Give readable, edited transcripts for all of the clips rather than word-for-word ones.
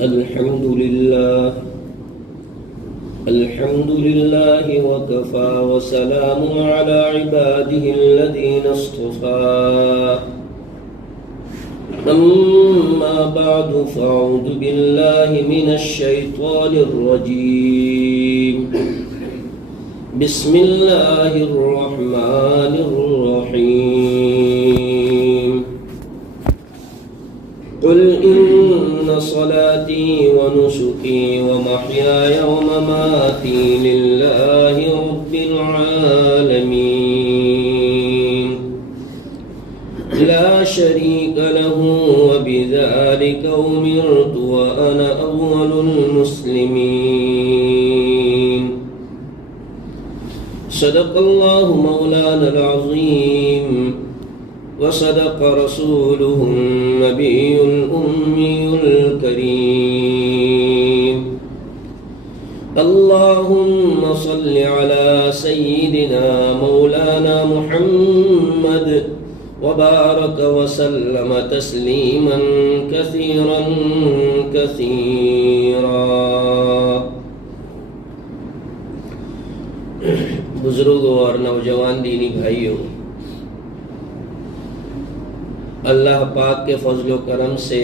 الحمد لله وكفى وسلام على عباده الذين اصطفى أما بعد فأعوذ بالله من الشيطان الرجيم بسم الله الرحمن الرحيم قل إن صلاتي ونسكي ومحياي ومماتي لله رب العالمين لا شريك له وبذلك أمرت وأنا أول المسلمين صدق الله مولانا العظيم وصدق رسوله النبي الأمي الكريم اللهم صل على سيدنا مولانا محمد وبارك وسلم تسليما كثيرا كثيرا. بزرگوں اور نوجوان دینی بھائیوں، اللہ پاک کے فضل و کرم سے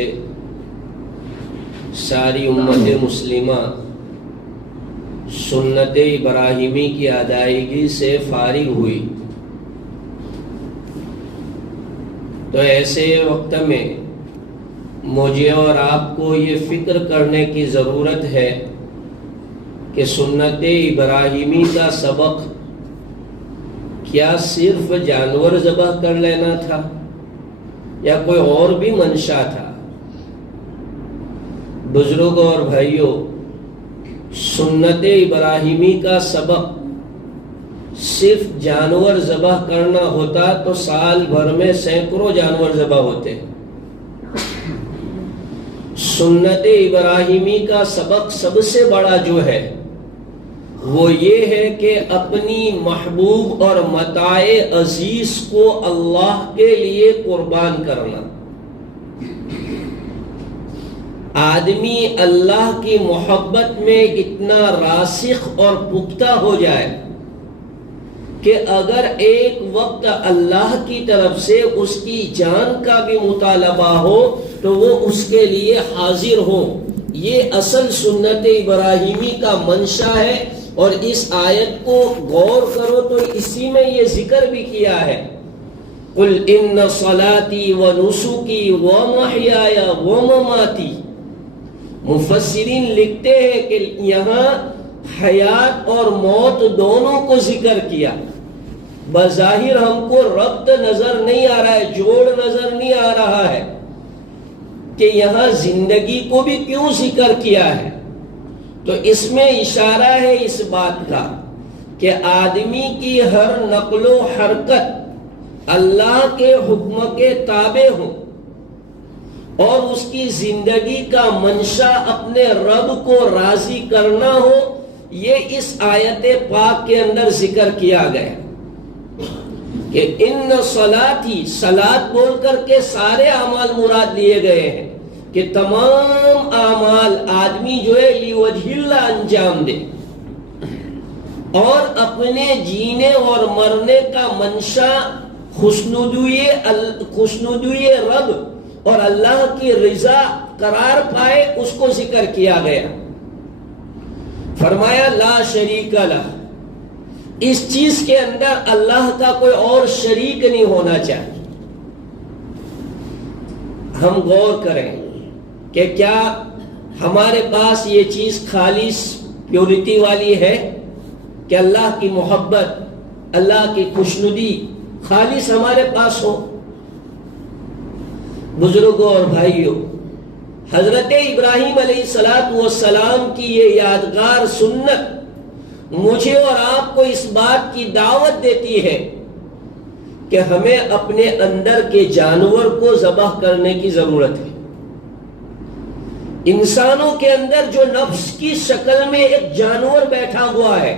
ساری امت مسلمہ سنت ابراہیمی کی ادائیگی سے فارغ ہوئی. تو ایسے وقت میں مجھے اور آپ کو یہ فکر کرنے کی ضرورت ہے کہ سنت ابراہیمی کا سبق کیا صرف جانور ذبح کر لینا تھا یا کوئی اور بھی منشا تھا؟ بزرگوں اور بھائیوں، سنت ابراہیمی کا سبق صرف جانور ذبح کرنا ہوتا تو سال بھر میں سینکڑوں جانور ذبح ہوتے. سنت ابراہیمی کا سبق سب سے بڑا جو ہے وہ یہ ہے کہ اپنی محبوب اور متاع عزیز کو اللہ کے لیے قربان کرنا. آدمی اللہ کی محبت میں اتنا راسخ اور پختہ ہو جائے کہ اگر ایک وقت اللہ کی طرف سے اس کی جان کا بھی مطالبہ ہو تو وہ اس کے لیے حاضر ہو. یہ اصل سنت ابراہیمی کا منشا ہے. اور اس آیت کو غور کرو تو اسی میں یہ ذکر بھی کیا ہے، قل ان صلاتی ونسکی ومحیای ومماتی. مفسرین لکھتے ہیں کہ یہاں حیات اور موت دونوں کو ذکر کیا. بظاہر ہم کو ربط نظر نہیں آ رہا ہے، جوڑ نظر نہیں آ رہا ہے کہ یہاں زندگی کو بھی کیوں ذکر کیا ہے. تو اس میں اشارہ ہے اس بات کا کہ آدمی کی ہر نقل و حرکت اللہ کے حکم کے تابع ہو اور اس کی زندگی کا منشا اپنے رب کو راضی کرنا ہو. یہ اس آیت پاک کے اندر ذکر کیا گیا کہ ان صلاتی، صلات بول کر کے سارے اعمال مراد لیے گئے ہیں کہ تمام اعمال آدمی جو ہے لوجہ اللہ انجام دے اور اپنے جینے اور مرنے کا منشا خوشنودی رب اور اللہ کی رضا قرار پائے، اس کو ذکر کیا گیا. فرمایا لا شریک لہ، اس چیز کے اندر اللہ کا کوئی اور شریک نہیں ہونا چاہیے. ہم غور کریں کہ کیا ہمارے پاس یہ چیز خالص پیورٹی والی ہے کہ اللہ کی محبت، اللہ کی خوشنودی خالص ہمارے پاس ہو؟ بزرگوں اور بھائیوں، حضرت ابراہیم علیہ السلام کی یہ یادگار سنت مجھے اور آپ کو اس بات کی دعوت دیتی ہے کہ ہمیں اپنے اندر کے جانور کو ذبح کرنے کی ضرورت ہے. انسانوں کے اندر جو نفس کی شکل میں ایک جانور بیٹھا ہوا ہے،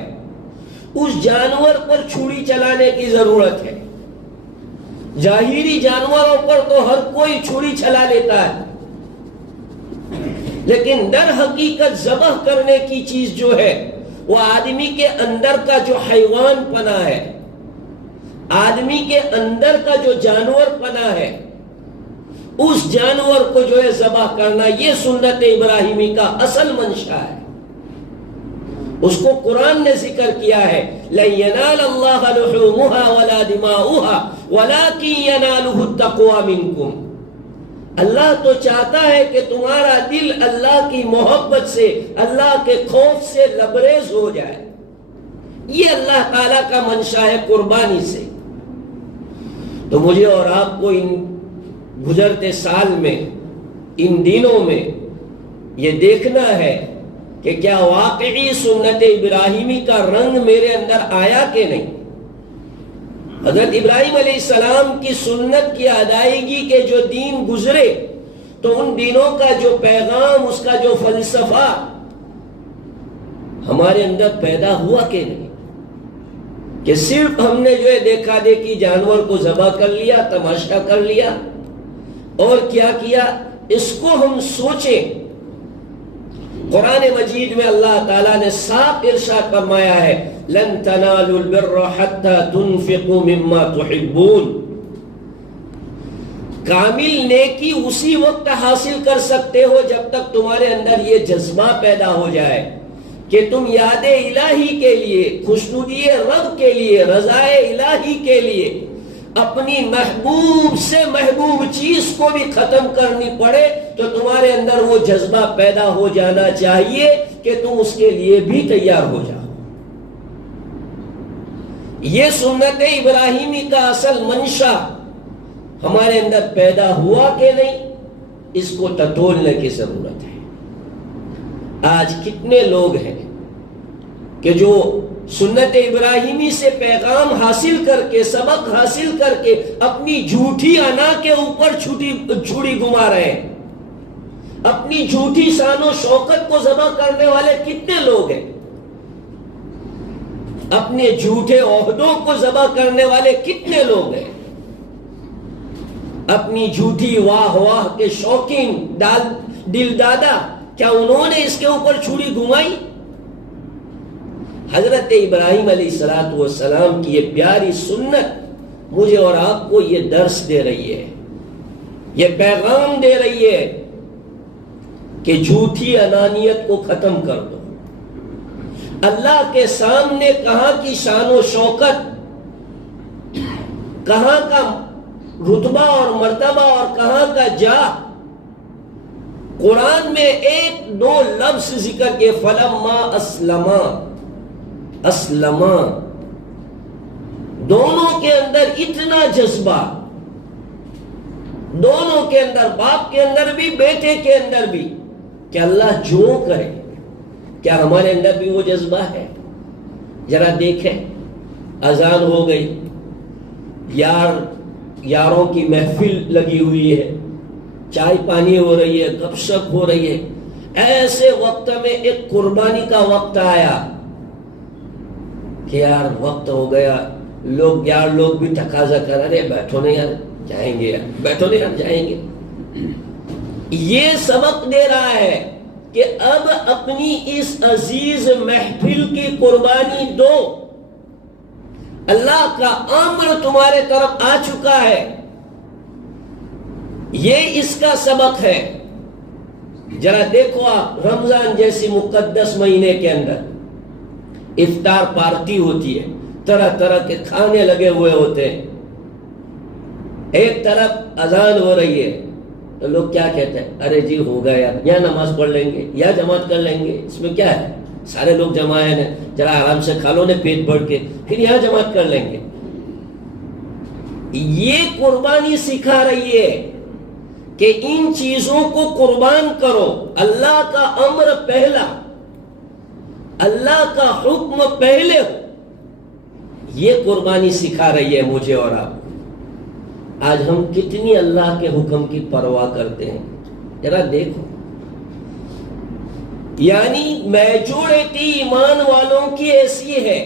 اس جانور پر چھری چلانے کی ضرورت ہے. ظاہری جانوروں پر تو ہر کوئی چھری چلا لیتا ہے، لیکن در حقیقت ذبح کرنے کی چیز جو ہے وہ آدمی کے اندر کا جو حیوان پنا ہے، آدمی کے اندر کا جو جانور پنا ہے، اس جانور کو جو ہے ذبح کرنا، یہ سنت ابراہیمی کا اصل منشا ہے۔ اس کو قرآن نے ذکر کیا ہے، لَن يَنَالَ اللَّهَ لُحُومُهَا وَلَا دِمَاؤُهَا وَلَكِن يَنَالُهُ التَّقْوَى مِنكُمْ۔ اللہ تو چاہتا ہے کہ تمہارا دل اللہ کی محبت سے، اللہ کے خوف سے لبریز ہو جائے۔ یہ اللہ تعالیٰ کا منشا ہے قربانی سے۔ تو مجھے اور آپ کو ان گزرتے سال میں، ان دنوں میں یہ دیکھنا ہے کہ کیا واقعی سنت ابراہیمی کا رنگ میرے اندر آیا کہ نہیں۔ حضرت ابراہیم علیہ السلام کی سنت کی ادائیگی کے جو دین گزرے تو ان دینوں کا جو پیغام، اس کا جو فلسفہ ہمارے اندر پیدا ہوا کہ نہیں، کہ صرف ہم نے جو ہے دیکھا دیکھی جانور کو ذبح کر لیا، تماشا کر لیا، اور کیا کیا اس کو ہم سوچیں۔ قرآن مجید میں اللہ تعالیٰ نے صاف ارشاد فرمایا ہے، لن تنالوا البر حتى تنفقوا مما تحبون۔ کامل نیکی اسی وقت حاصل کر سکتے ہو جب تک تمہارے اندر یہ جذبہ پیدا ہو جائے کہ تم یاد الہی کے لیے، خوشنودی رب کے لیے، رضائے الہی کے لیے اپنی محبوب سے محبوب چیز کو بھی ختم کرنی پڑے تو تمہارے اندر وہ جذبہ پیدا ہو جانا چاہیے کہ تم اس کے لیے بھی تیار ہو جاؤ۔ یہ سنت ابراہیمی کا اصل منشا ہمارے اندر پیدا ہوا کہ نہیں، اس کو ٹٹولنے کی ضرورت ہے۔ آج کتنے لوگ ہیں کہ جو سنت ابراہیمی سے پیغام حاصل کر کے، سبق حاصل کر کے اپنی جھوٹی انا کے اوپر چھری گھما رہے ہیں، اپنی جھوٹی شان و شوکت کو ذبح کرنے والے کتنے لوگ ہیں، اپنے جھوٹے عہدوں کو ذبح کرنے والے کتنے لوگ ہیں، اپنی جھوٹی واہ واہ کے شوقین دل دادا، کیا انہوں نے اس کے اوپر چھری گھمائی؟ حضرت ابراہیم علیہ السلام کی یہ پیاری سنت مجھے اور آپ کو یہ درس دے رہی ہے، یہ پیغام دے رہی ہے کہ جھوٹی انانیت کو ختم کر دو۔ اللہ کے سامنے کہاں کی شان و شوکت، کہاں کا رتبہ اور مرتبہ اور کہاں کا جاہ، قرآن میں ایک دو لفظ ذکر کے، فلما اسلما، دونوں کے اندر اتنا جذبہ، دونوں کے اندر، باپ کے اندر بھی بیٹے کے اندر بھی، کہ اللہ جو کرے، کیا ہمارے اندر بھی وہ جذبہ ہے؟ ذرا دیکھیں، اذان ہو گئی، یاروں کی محفل لگی ہوئی ہے، چائے پانی ہو رہی ہے، گپ شپ ہو رہی ہے، ایسے وقت میں ایک قربانی کا وقت آیا کہ یار وقت ہو گیا، لوگ بھی تقاضا کر رہے، بیٹھو نہیں یار جائیں گے، یار بیٹھو نہیں یار جائیں گے۔ یہ سبق دے رہا ہے کہ اب اپنی اس عزیز محفل کی قربانی دو، اللہ کا امر تمہارے طرف آ چکا ہے، یہ اس کا سبق ہے۔ ذرا دیکھو آپ، رمضان جیسی مقدس مہینے کے اندر افطار پارٹی ہوتی ہے، طرح طرح کے کھانے لگے ہوئے ہوتے ہیں، ایک طرف اذان ہو رہی ہے تو لوگ کیا کہتے ہیں، ارے جی ہو گیا یار، یا نماز پڑھ لیں گے یا جماعت کر لیں گے، اس میں کیا ہے، سارے لوگ جمع ہیں، ذرا آرام سے کھا لو نے پیٹ بھر کے، پھر یہاں جماعت کر لیں گے۔ یہ قربانی سکھا رہی ہے کہ ان چیزوں کو قربان کرو، اللہ کا امر پہلا، اللہ کا حکم پہلے ہو، یہ قربانی سکھا رہی ہے مجھے اور آپ۔ آج ہم کتنی اللہ کے حکم کی پرواہ کرتے ہیں، ذرا دیکھو، یعنی میجورٹی ایمان والوں کی ایسی ہے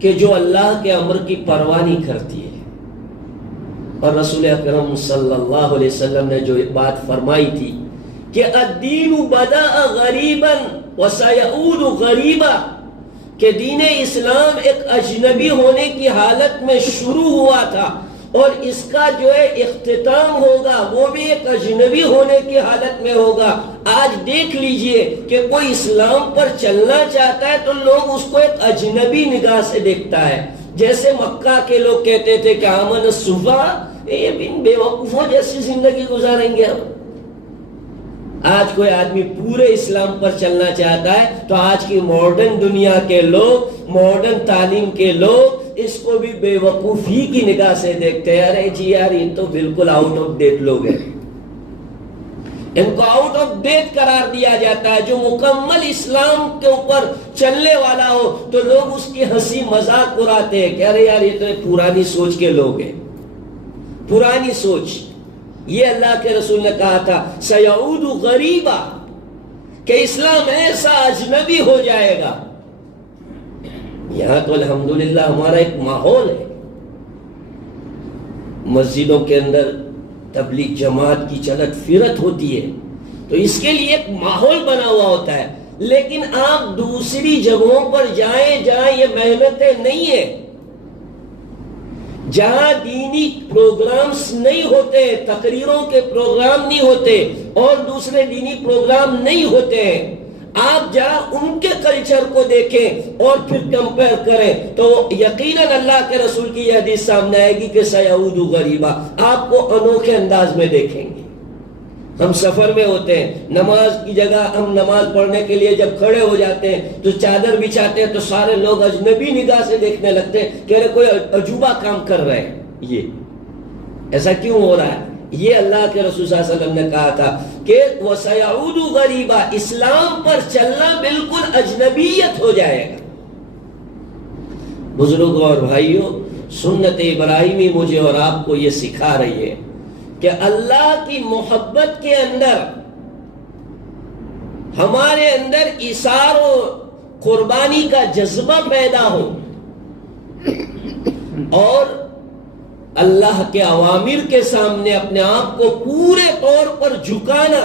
کہ جو اللہ کے امر کی پرواہ نہیں کرتی ہے۔ اور رسول اکرم صلی اللہ علیہ وسلم نے جو بات فرمائی تھی کہ کہ الدین بدأ غریبا وسیعود غریبا، کہ دین اسلام ایک اجنبی ہونے کی حالت میں شروع ہوا تھا اور اس کا جو ہے اختتام ہوگا وہ بھی ایک اجنبی ہونے کی حالت میں ہوگا۔ آج دیکھ لیجئے کہ کوئی اسلام پر چلنا چاہتا ہے تو لوگ اس کو ایک اجنبی نگاہ سے دیکھتا ہے، جیسے مکہ کے لوگ کہتے تھے کہ آمن الصفا، یہ بن بے وقوفوں جیسی زندگی گزاریں گے ہم۔ آج کوئی آدمی پورے اسلام پر چلنا چاہتا ہے تو آج کی ماڈرن دنیا کے لوگ، ماڈرن تعلیم کے لوگ اس کو بھی بے وقوفی کی نگاہ سے دیکھتے ہیں، ارے جی یار یہ تو بالکل آؤٹ آف ڈیٹ لوگ ہیں، ان کو آؤٹ آف ڈیٹ قرار دیا جاتا ہے۔ جو مکمل اسلام کے اوپر چلنے والا ہو تو لوگ اس کی ہنسی مذاق اڑاتے ہیں کہ ارے یار یہ تو پرانی سوچ کے لوگ ہیں، پرانی سوچ۔ یہ اللہ کے رسول نے کہا تھا سیعود غریبا، کہ اسلام ایسا اجنبی ہو جائے گا۔ یہاں تو الحمدللہ ہمارا ایک ماحول ہے، مسجدوں کے اندر تبلیغ جماعت کی چلت پھرت ہوتی ہے تو اس کے لیے ایک ماحول بنا ہوا ہوتا ہے، لیکن آپ دوسری جگہوں پر جائیں جہاں یہ محنتیں نہیں ہیں، جہاں دینی پروگرامز نہیں ہوتے، تقریروں کے پروگرام نہیں ہوتے اور دوسرے دینی پروگرام نہیں ہوتے ہیں، آپ جہاں ان کے کلچر کو دیکھیں اور پھر کمپیر کریں تو یقیناً اللہ کے رسول کی یہ حدیث سامنے آئے گی کہ سیعود غریبا، آپ کو انوکھے انداز میں دیکھیں گے۔ ہم سفر میں ہوتے ہیں، نماز کی جگہ ہم نماز پڑھنے کے لیے جب کھڑے ہو جاتے ہیں تو چادر بچھاتے ہیں تو سارے لوگ اجنبی نگاہ سے دیکھنے لگتے ہیں کہ ارے کوئی عجوبہ کام کر رہے ہیں، یہ ایسا کیوں ہو رہا ہے؟ یہ اللہ کے رسول صلی اللہ علیہ وسلم نے کہا تھا کہ وَسَيَعُودُ غَرِيبًا، اسلام پر چلنا بالکل اجنبیت ہو جائے گا۔ بزرگوں اور بھائیوں، سنت ابراہیمی مجھے اور آپ کو یہ سکھا رہی ہے کہ اللہ کی محبت کے اندر ہمارے اندر ایثار و قربانی کا جذبہ پیدا ہو اور اللہ کے اوامر کے سامنے اپنے آپ کو پورے طور پر جھکانا،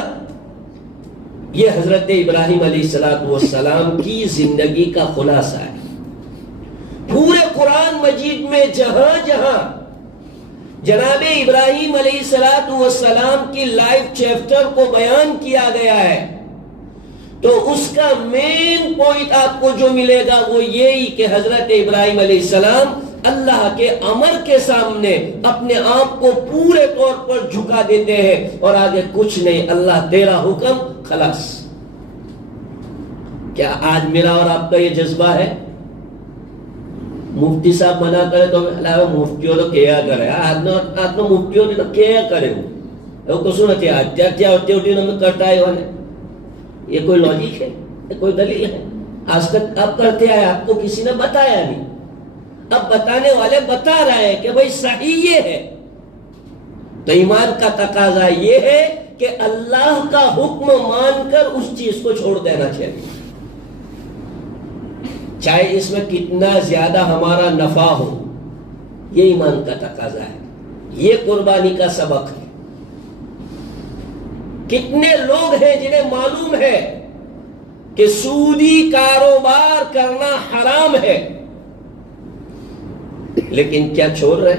یہ حضرت ابراہیم علیہ السلام کی زندگی کا خلاصہ ہے۔ پورے قرآن مجید میں جہاں جہاں جناب ابراہیم علیہ السلام کی لائف چیپٹر کو بیان کیا گیا ہے تو اس کا مین پوائنٹ آپ کو جو ملے گا وہ یہی کہ حضرت ابراہیم علیہ السلام اللہ کے امر کے سامنے اپنے آپ کو پورے طور پر جھکا دیتے ہیں اور آگے کچھ نہیں، اللہ تیرا حکم خلاص۔ کیا آج میرا اور آپ کا یہ جذبہ ہے؟ مفتی صاحب منع کرے تو مفتیوں تو کیا کرے، آج مفتیوں نے تو کیا کرے، وہ کچھ نہ کرتا ہے، یہ کوئی لاجک ہے؟ یہ کوئی دلیل ہے؟ آج تک آپ کرتے آئے، آپ کو کسی نے بتایا نہیں، اب بتانے والے بتا رہے ہیں کہ بھئی صحیح یہ ہے۔ تو ایمان کا تقاضا یہ ہے کہ اللہ کا حکم مان کر اس چیز کو چھوڑ دینا چاہیے، چاہے اس میں کتنا زیادہ ہمارا نفع ہو۔ یہ ایمان کا تقاضا ہے، یہ قربانی کا سبق ہے۔ کتنے لوگ ہیں جنہیں معلوم ہے کہ سودی کاروبار کرنا حرام ہے، لیکن کیا چھوڑ رہے؟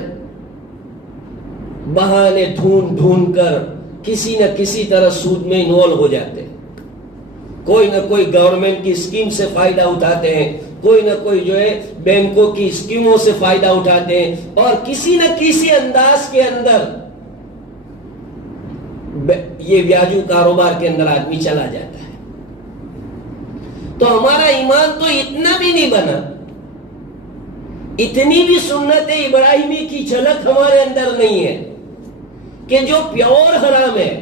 بہانے ڈھونڈ ڈھونڈ کر کسی نہ کسی طرح سود میں انوالو ہو جاتے ہیں، کوئی نہ کوئی گورنمنٹ کی اسکیم سے فائدہ اٹھاتے ہیں، کوئی نہ کوئی جو ہے بینکوں کی اسکیموں سے فائدہ اٹھاتے ہیں اور کسی نہ کسی انداز کے اندر یہ بیاجو کاروبار کے اندر آدمی چلا جاتا ہے۔ تو ہمارا ایمان تو اتنا بھی نہیں بنا، اتنی بھی سنت ابراہیمی کی جھلک ہمارے اندر نہیں ہے کہ جو پیور حرام ہے،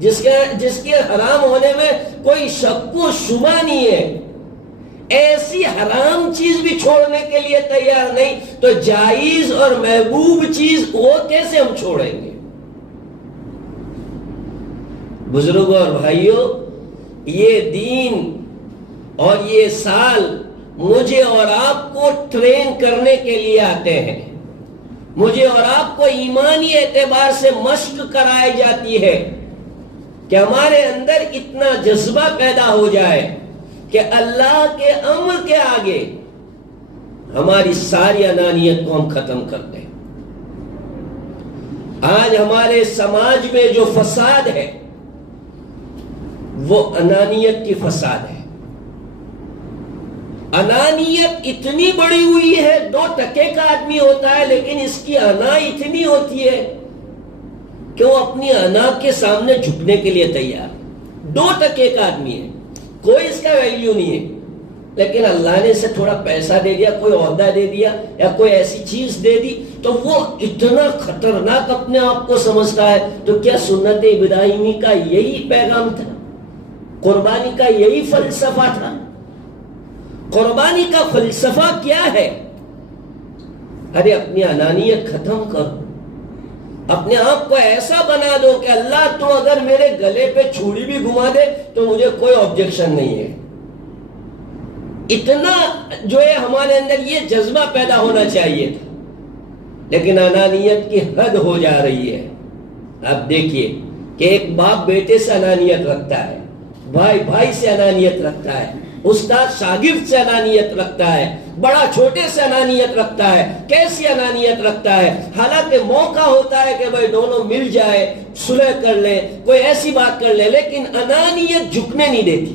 جس کے حرام ہونے میں کوئی شک و شبہ نہیں ہے، ایسی حرام چیز بھی چھوڑنے کے لیے تیار نہیں تو جائز اور محبوب چیز وہ کیسے ہم چھوڑیں گے؟ بزرگوں اور بھائیوں، یہ دین اور یہ سال مجھے اور آپ کو ٹرین کرنے کے لیے آتے ہیں، مجھے اور آپ کو ایمانی اعتبار سے مشق کرائی جاتی ہے کہ ہمارے اندر اتنا جذبہ پیدا ہو جائے کہ اللہ کے امر کے آگے ہماری ساری انانیت کو ہم ختم کر دیں۔ آج ہمارے سماج میں جو فساد ہے وہ انانیت کی فساد ہے۔ انانیت اتنی بڑی ہوئی ہے، 2 ٹکے کا آدمی ہوتا ہے لیکن اس کی انا اتنی ہوتی ہے کہ وہ اپنی انا کے سامنے جھکنے کے لیے تیار۔ 2 ٹکے کا آدمی ہے، کوئی اس کا ویلیو نہیں ہے، لیکن اللہ نے اسے تھوڑا پیسہ دے دیا، کوئی عہدہ دے دیا یا کوئی ایسی چیز دے دی تو وہ اتنا خطرناک اپنے آپ کو سمجھتا ہے۔ تو کیا سنت ابراہیمی کا یہی پیغام تھا؟ قربانی کا یہی فلسفہ تھا؟ قربانی کا فلسفہ کیا ہے؟ ارے اپنی انانیت ختم کرو، اپنے آپ کو ایسا بنا دو کہ اللہ تو اگر میرے گلے پہ چھری بھی گھما دے تو مجھے کوئی آبجیکشن نہیں ہے۔ اتنا جو ہے ہمارے اندر یہ جذبہ پیدا ہونا چاہیے تھا، لیکن انانیت کی حد ہو جا رہی ہے۔ اب دیکھیے کہ ایک باپ بیٹے سے انانیت رکھتا ہے، بھائی بھائی سے انانیت رکھتا ہے، استاد شاگرد سے انانیت رکھتا ہے، بڑا چھوٹے سے انانیت رکھتا ہے۔ کیسی انانیت رکھتا ہے؟ حالانکہ موقع ہوتا ہے کہ بھائی دونوں مل جائے، صلح کر لیں، کوئی ایسی بات کر لیں، لیکن انانیت جھکنے نہیں دیتی۔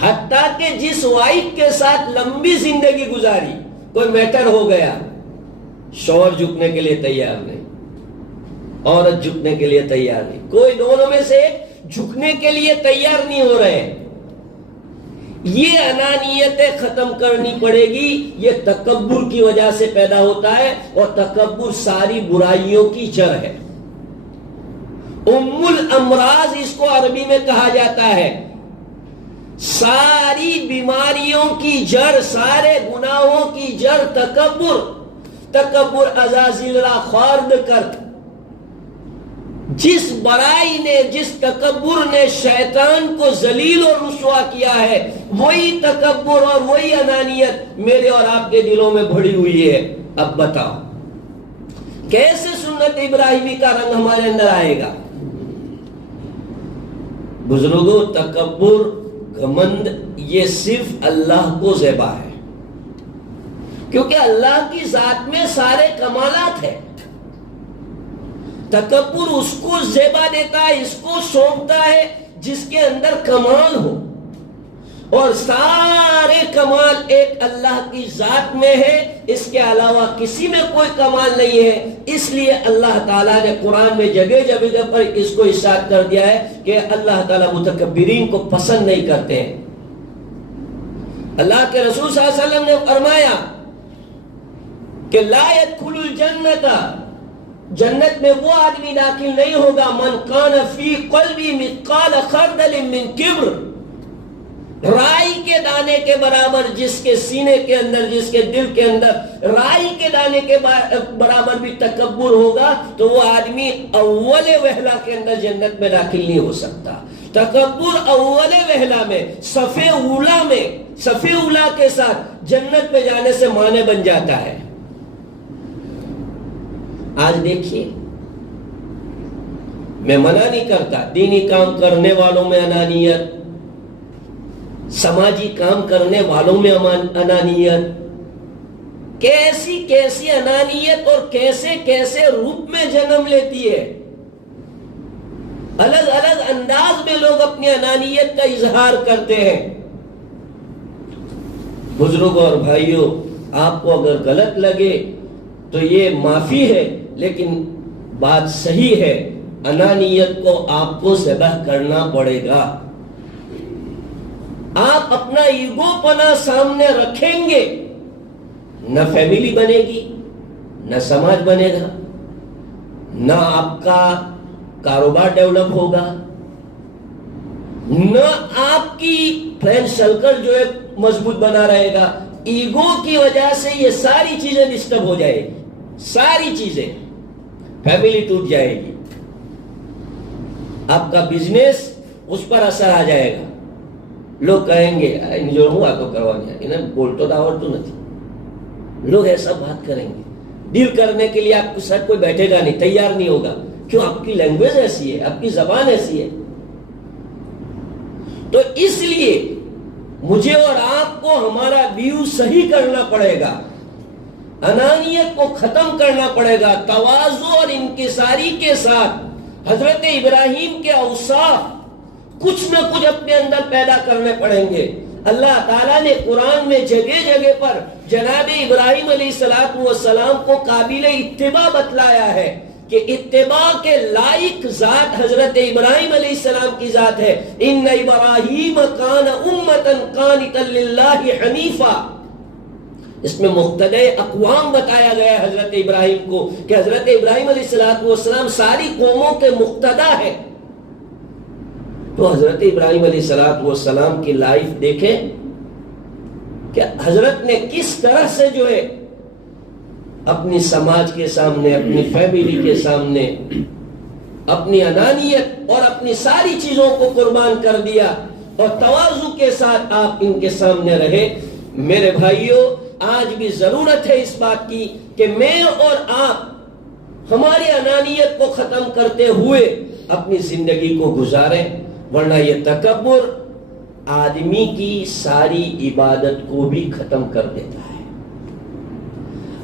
حتیٰ کہ جس وائف کے ساتھ لمبی زندگی گزاری، کوئی میٹر ہو گیا، شوہر جھکنے کے لیے تیار نہیں، عورت جھکنے کے لیے تیار نہیں، کوئی دونوں میں سے ایک جھکنے کے لیے تیار نہیں ہو رہے۔ یہ انانیتیں ختم کرنی پڑے گی۔ یہ تکبر کی وجہ سے پیدا ہوتا ہے، اور تکبر ساری برائیوں کی جڑ ہے۔ ام الامراض اس کو عربی میں کہا جاتا ہے۔ ساری بیماریوں کی جڑ، سارے گناہوں کی جڑ تکبر۔ تکبر عزازیل را خارد کر۔ جس برائی نے، جس تکبر نے شیطان کو ذلیل اور رسوا کیا ہے، وہی تکبر اور وہی انانیت میرے اور آپ کے دلوں میں بھری ہوئی ہے۔ اب بتاؤ کیسے سنت ابراہیمی کا رنگ ہمارے اندر آئے گا؟ بزرگوں، تکبر، گھمنڈ یہ صرف اللہ کو زیبا ہے، کیونکہ اللہ کی ذات میں سارے کمالات ہیں۔ تکبر اس کو زیبا دیتا ہے، اس کو سونپتا ہے جس کے اندر کمال ہو، اور سارے کمال ایک اللہ کی ذات میں ہے، اس کے علاوہ کسی میں کوئی کمال نہیں ہے۔ اس لیے اللہ تعالیٰ نے قرآن میں جگہ جگہ پر اس کو ارشاد کر دیا ہے کہ اللہ تعالیٰ متکبرین کو پسند نہیں کرتے ہیں۔ اللہ کے رسول صلی اللہ علیہ وسلم نے فرمایا کہ لا يدخل الجنت، جنت میں وہ آدمی داخل نہیں ہوگا من کان فی قلبی مثقال خردل من کبر، رائی کے دانے کے برابر جس کے سینے کے اندر، جس کے دل کے اندر رائی کے دانے کے برابر بھی تکبر ہوگا تو وہ آدمی اول وہلہ کے اندر جنت میں داخل نہیں ہو سکتا۔ تکبر اول وہلہ میں، صف اولا میں، صف اولا کے ساتھ جنت میں جانے سے معنی بن جاتا ہے۔ آج دیکھیے، میں منع نہیں کرتا، دینی کام کرنے والوں میں انانیت، سماجی کام کرنے والوں میں انانیت، کیسی کیسی انانیت اور کیسے کیسے روپ میں جنم لیتی ہے۔ الگ الگ انداز میں لوگ اپنی انانیت کا اظہار کرتے ہیں۔ بزرگوں اور بھائیوں، آپ کو اگر غلط لگے تو یہ معافی ہے، لیکن بات صحیح ہے، انانیت کو آپ کو ذبح کرنا پڑے گا۔ آپ اپنا ایگو پنا سامنے رکھیں گے، نہ فیملی بنے گی، نہ سماج بنے گا، نہ آپ کا کاروبار ڈیولپ ہوگا، نہ آپ کی فرینڈ سرکل جو ہے مضبوط بنا رہے گا۔ ایگو کی وجہ سے یہ ساری چیزیں ڈسٹرب ہو جائے گی، ساری چیزیں، فیملی ٹوٹ جائے گی، آپ کا بزنس اس پر اثر آ جائے گا۔ لوگ کہیں گے جو ہوا تو کروانے انہیں بول تو داور تو نہیں، لوگ ایسا بات کریں گے۔ ڈیل کرنے کے لیے آپ کے ساتھ کوئی بیٹھے گا نہیں، تیار نہیں ہوگا کیوں؟ آپ کی لینگویج ایسی ہے، آپ کی زبان ایسی ہے. تو اس لیے مجھے اور آپ کو ہمارا ویو صحیح کرنا پڑے گا، انانیت کو ختم کرنا پڑے گا، تواضع اور انکساری کے ساتھ حضرت ابراہیم کے اوصاف کچھ نہ کچھ اپنے اندر پیدا کرنے پڑیں گے. اللہ تعالیٰ نے قرآن میں جگہ جگہ پر جناب ابراہیم علیہ السلام کو قابل اتباع بتلایا ہے کہ اتباع کے لائق ذات حضرت ابراہیم علیہ السلام کی ذات ہے. ان ابراہیم کان امۃ قانتا للہ حنیفا. اس میں مقتدی اقوام بتایا گیا ہے حضرت ابراہیم کو کہ حضرت ابراہیم علیہ السلام ساری قوموں کے مقتدا ہے. تو حضرت ابراہیم علیہ السلام کی لائف دیکھیں کہ حضرت نے کس طرح سے جو ہے اپنی سماج کے سامنے، اپنی فیملی کے سامنے اپنی انانیت اور اپنی ساری چیزوں کو قربان کر دیا اور تواضع کے ساتھ آپ ان کے سامنے رہے. میرے بھائیوں، آج بھی ضرورت ہے اس بات کی کہ میں اور آپ ہماری انانیت کو ختم کرتے ہوئے اپنی زندگی کو گزاریں، ورنہ یہ تکبر آدمی کی ساری عبادت کو بھی ختم کر دیتا ہے.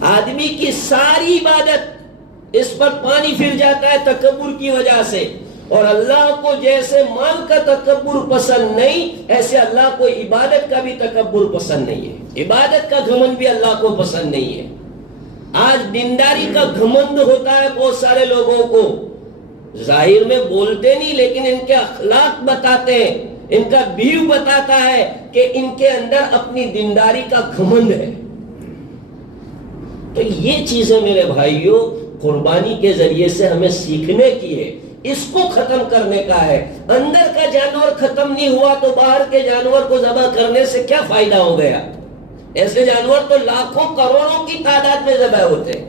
آدمی کی ساری عبادت اس پر پانی پھر جاتا ہے تکبر کی وجہ سے. اور اللہ کو جیسے مال کا تکبر پسند نہیں، ایسے اللہ کو عبادت کا بھی تکبر پسند نہیں ہے. عبادت کا گھمنڈ بھی اللہ کو پسند نہیں ہے. آج دینداری کا گھمنڈ ہوتا ہے بہت سارے لوگوں کو، ظاہر میں بولتے نہیں لیکن ان کے اخلاق بتاتے ہیں، ان کا بیو بتاتا ہے کہ ان کے اندر اپنی دینداری کا گھمنڈ ہے. تو یہ چیزیں میرے بھائیوں قربانی کے ذریعے سے ہمیں سیکھنے کی ہے، اس کو ختم کرنے کا ہے. اندر کا جانور ختم نہیں ہوا تو باہر کے جانور کو ذبح کرنے سے کیا فائدہ ہو گیا؟ ایسے جانور تو لاکھوں کروڑوں کی تعداد میں ذبح ہوتے ہیں.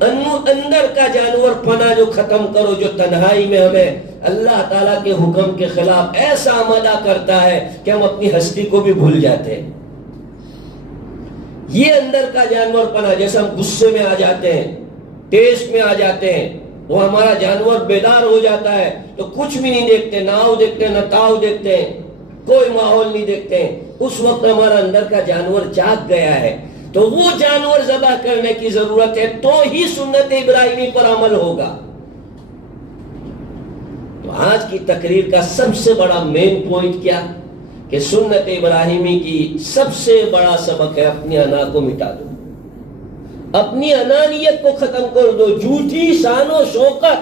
اندر کا جانور پنا جو ختم کرو، جو تنہائی میں ہمیں اللہ تعالیٰ کے حکم کے خلاف ایسا آمادہ کرتا ہے کہ ہم اپنی ہستی کو بھی بھول جاتے ہیں. یہ اندر کا جانور پنا، جیسے ہم غصے میں آ جاتے ہیں، ٹیسٹ میں آ جاتے ہیں، وہ ہمارا جانور بیدار ہو جاتا ہے تو کچھ بھی نہیں دیکھتے، نہ آؤ دیکھتے ہیں، نہ تاؤ دیکھتے ہیں، کوئی ماحول نہیں دیکھتے ہیں. اس وقت ہمارا اندر کا جانور جاگ گیا ہے تو وہ جانور ذبح کرنے کی ضرورت ہے، تو ہی سنت ابراہیمی پر عمل ہوگا. تو آج کی تقریر کا سب سے بڑا مین پوائنٹ کیا کہ سنت ابراہیمی کی سب سے بڑا سبق ہے اپنی انا کو مٹا دو، اپنی انانیت کو ختم کر دو. جھوٹی شان و شوکت،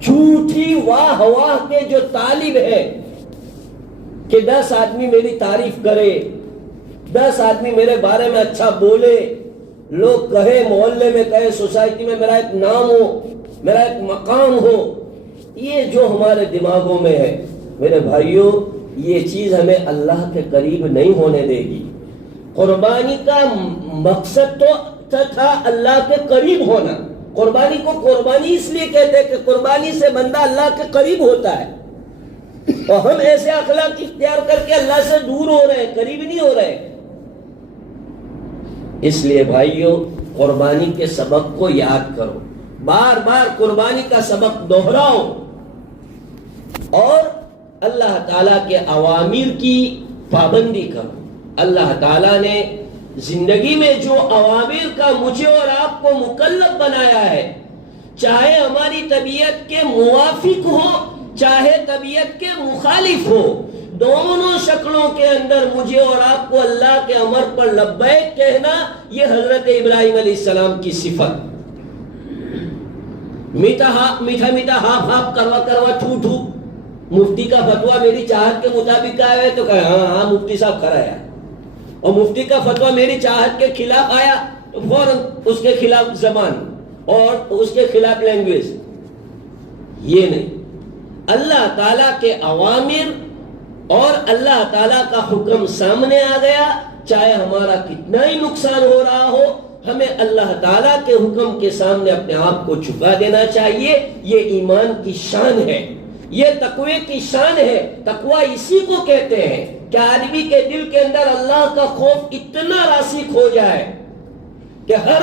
جھوٹی واہ واہ کے جو طالب ہے کہ 10 آدمی میری تعریف کرے، 10 آدمی میرے بارے میں اچھا بولے، لوگ کہے، محلے میں کہے، سوسائٹی میں میرا ایک نام ہو، میرا ایک مقام ہو. یہ جو ہمارے دماغوں میں ہے میرے بھائیوں، یہ چیز ہمیں اللہ کے قریب نہیں ہونے دے گی. قربانی کا مقصد تو تھا اللہ کے قریب ہونا. قربانی کو قربانی اس لیے کہتے ہیں کہ قربانی سے بندہ اللہ کے قریب ہوتا ہے، اور ہم ایسے اخلاق اختیار کر کے اللہ سے دور ہو رہے ہیں، قریب نہیں ہو رہے. اس لیے بھائیوں قربانی کے سبق کو یاد کرو، بار بار قربانی کا سبق دہراؤ، اور اللہ تعالیٰ کے اوامر کی پابندی کرو. اللہ تعالیٰ نے زندگی میں جو اوامر کا مجھے اور آپ کو مکلف بنایا ہے، چاہے ہماری طبیعت کے موافق ہو چاہے طبیعت کے مخالف ہو، دونوں شکلوں کے اندر مجھے اور آپ کو اللہ کے امر پر لبیک کہنا، یہ حضرت ابراہیم علیہ السلام کی صفت. میٹھا میٹھا ہاف ہاف کروا کروا ٹھو ٹھو، مفتی کا فتویٰ میری چاہت کے مطابق آیا ہے تو کہا ہاں ہاں مفتی صاحب کرایا، اور مفتی کا فتویٰ میری چاہت کے خلاف آیا تو فوراً اس کے خلاف زبان اور اس کے خلاف لینگویج. یہ نہیں، اللہ تعالیٰ کے اوامر اور اللہ تعالیٰ کا حکم سامنے آ گیا، چاہے ہمارا کتنا ہی نقصان ہو رہا ہو، ہمیں اللہ تعالیٰ کے حکم کے سامنے اپنے آپ کو جھکا دینا چاہیے. یہ ایمان کی شان ہے، یہ تقوی کی شان ہے. تقوی اسی کو کہتے ہیں کہ آدمی کے دل کے اندر اللہ کا خوف اتنا راسخ ہو جائے کہ ہر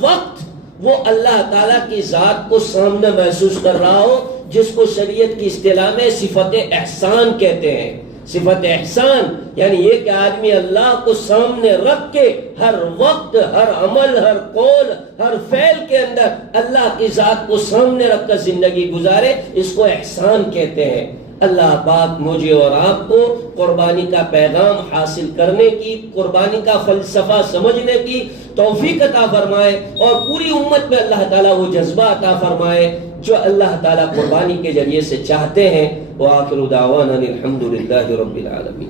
وقت وہ اللہ تعالیٰ کی ذات کو سامنے محسوس کر رہا ہو، جس کو شریعت کی اصطلاح میں صفت احسان کہتے ہیں۔ صفت احسان یعنی یہ کہ آدمی اللہ کو سامنے رکھ کے ہر وقت، ہر عمل، ہر قول، ہر فعل کے اندر اللہ کی ذات کو سامنے رکھ کر زندگی گزارے، اس کو احسان کہتے ہیں۔ اللہ پاک مجھے اور آپ کو قربانی کا پیغام حاصل کرنے کی، قربانی کا فلسفہ سمجھنے کی توفیق عطا فرمائے، اور پوری امت میں اللہ تعالیٰ وہ جذبہ عطا فرمائے جو اللہ تعالیٰ قربانی کے ذریعے سے چاہتے ہیں۔ وآخر دعوانا الحمد للہ رب العالمین۔